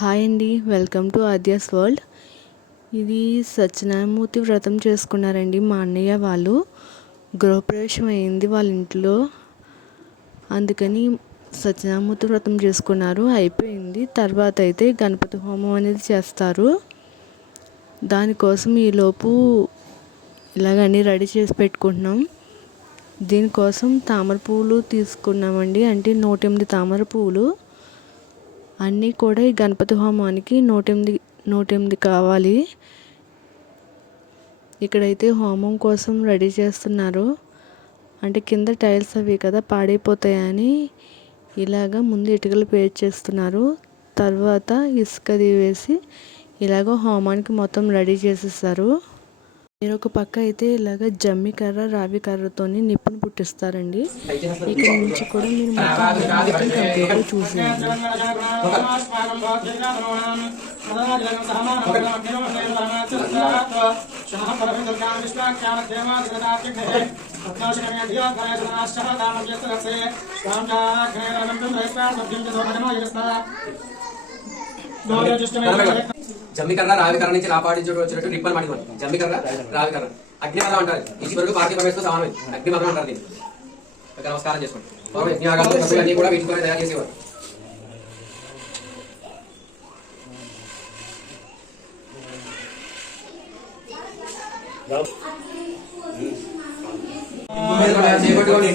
Hi అండి welcome to Aadya's world. ఇది సత్యనారాయణమూర్తి వ్రతం చేసుకున్నారండి మా అన్నయ్య వాళ్ళు. గృహప్రవేశం అయింది వాళ్ళ ఇంట్లో. అందుకని సత్యనారాయణమూర్తి వ్రతం చేసుకున్నారు అయిపోయింది. తర్వాత అయితే గణపతి హోమం అనేది చేస్తారు. దానికోసం ఈలోపు ఇలాగన్నీ రెడీ చేసి పెట్టుకుంటున్నాం. దీనికోసం తామర పువ్వులు తీసుకున్నామండి అంటే నూట ఎనిమిది తామర పువ్వులు. అన్నీ కూడా ఈ గణపతి హోమానికి నూట ఎనిమిది నూట ఎనిమిది కావాలి. ఇక్కడైతే హోమం కోసం రెడీ చేస్తున్నారు. అంటే కింద టైల్స్ అవి కదా పాడైపోతాయని ఇలాగ ముందు ఇటుకలు పేర్ చేస్తున్నారు. తర్వాత ఇసుకది వేసి ఇలాగ హోమానికి మొత్తం రెడీ చేసేస్తారు వేరొక పక్క అయితే ఇలాగ జమ్మి కర్ర రావి కర్రతోని నిప్పును పుట్టిస్తారండి. ఇక్కడ నుంచి కూడా మీరు మొత్తం కంప్లీట్గా జమ్మికర్ర రావికర్ర నుంచి రాపాడించు వచ్చినట్టు రిప్పల్ మడికోండి జమ్మికర్ర రావికర్ర. అగ్నిమరం అంటారు. ఈశ్వరుడు పార్టీ పరమేశ్వర సమానమే అగ్నిమరం అంటారు దీన్ని. ఒక నమస్కారం చేసుకోండి. ఓకే, యజ్ఞ యాగాలు, కర్మలు అన్నీ కూడా వీటితోనే తయారు చేసేవారు. చేపట్టుకోండి.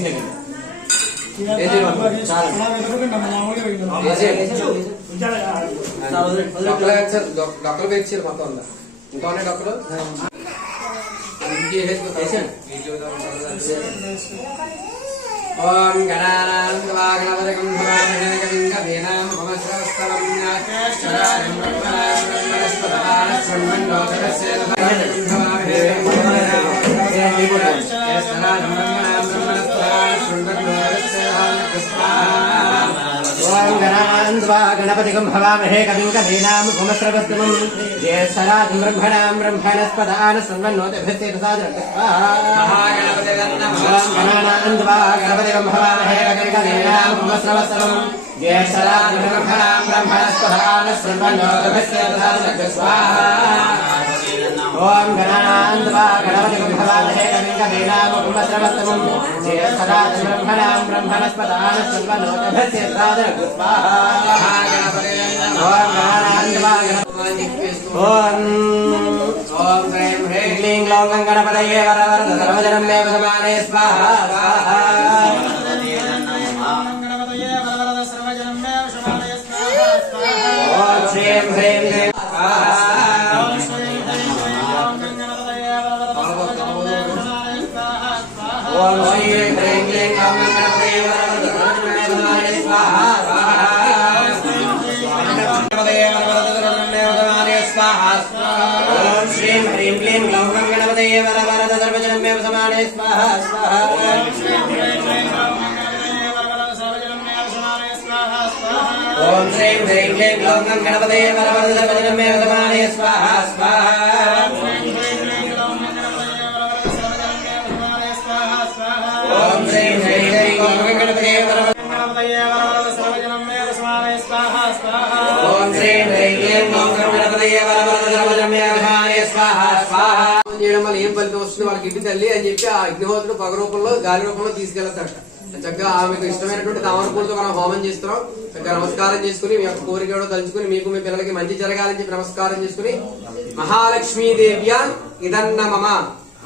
ఏం చేయాలి? డొక్కలు వేయించారు మొత్తం ఉందా ఇంకా ఉన్నాయి డొక్కలు ఓం గణానాం గణాన్వా గణపతిగం భవామహే కవిం కవీనాం భుమస్రవస్తమం జ్యేష్ఠరాజం బ్రహ్మణాం బ్రహ్మణస్పదాన సర్వన్నోతిభిస్తేతసాదరం ఓం గణాన్వా గణపతిగం భవామహే కవిం కవీనాం భుమస్రవస్తమం జ్యేష్ఠరాజం బ్రహ్మణాం బ్రహ్మణస్పదాన సర్వన్నోతిభిస్తేతసాదరం ఓం గణాన్వా గణపతిగం భవామహే కవిం కవీనాం భుమస్రవస్తమం జ్యేష్ఠరాజం బ్రహ్మణాం బ్రహ్మణస్పదాన సర్వన్నోతిభిస్తేతసాదరం ఓం గణాన్వా ఓం ఓం హ్రీం హ్రీం ఓం శ్రీం హ్రీం శ్రీం క్లీం గ్లౌం గణపతయే వర మే స్వాహ స్వాహ ఓం శ్రీం హ్రీం క్లీం గ్లౌం గణపతయే వర వరద సర్వజనం సమానే స్వాహ స్వాహ ఓం శ్రీం హ్రీం క్లీం గౌరం గణపతయే వర వరద మే సమానే స్వాహ స్వాహ చేయడం వల్ల ఏం ఫలితం వస్తుంది వాళ్ళకి ఇంటి తల్లి అని చెప్పి ఆ అగ్నిహోత్రుడు పగ రూపంలో గాలి రూపంలో తీసుకెళ్తాడు చక్కగా ఆమెకు ఇష్టమైనటువంటి తామరపూలతో మనం హోమం చేస్తున్నాం చక్కగా నమస్కారం చేసుకుని మీ యొక్క కోరిక తలుచుకుని మీకు మీ పిల్లలకి మంచి జరగాలని చెప్పి నమస్కారం చేసుకుని మహాలక్ష్మీదేవ్య ఇదన్న మమ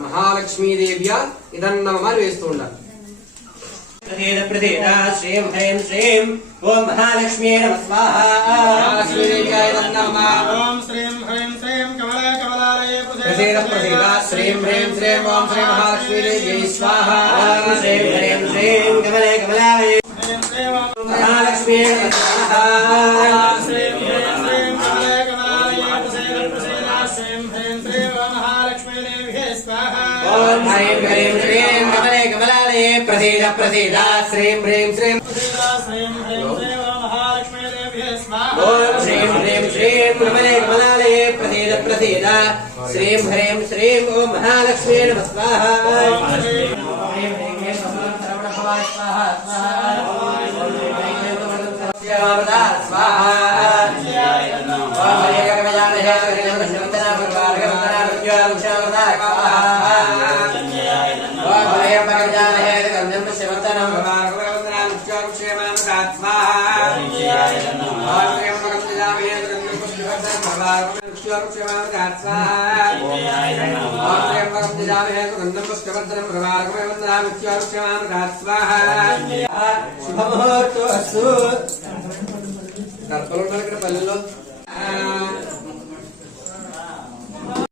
మహాలక్ష్మీదేవ్య ఇదన్న మమ అని వేస్తూ ఉండాలి ప్రదేద ప్రదేద శ్రీం హ్రీం శ్రీం ఓం మహాలక్ష్మీ నమ స్వాహ మహాలక్ష్మీదేవ్య ఇదన్న మమ ప్రసేద ప్రసేద శ్రీం హ్రీం శ్రీం ఓం శ్రీ మహాలక్ష్మీదేవ్య స్వాహ ఓం శ్రీం హ్రీం శ్రీం కమలే కమలాయ మహాలక్ష్మీ నమ స్వాహ ఓం హ్రీం హ్రీం శ్రీం కమలే శ్రీమన్నారాయణే ప్రసీద ప్రసీద శ్రీం హ్రీం శ్రీం ఓం శ్రీం హ్రీం శ్రీం రమణే కమలాలయ ప్రసీద ప్రసీద శ్రీం హ్రీం శ్రీం ఓం మహాలక్ష్మీ నమ స్వాహ స్వాహ శుభముహూర్తో అస్తు. కర్తలు ఇక్కడ పల్లెల్లో.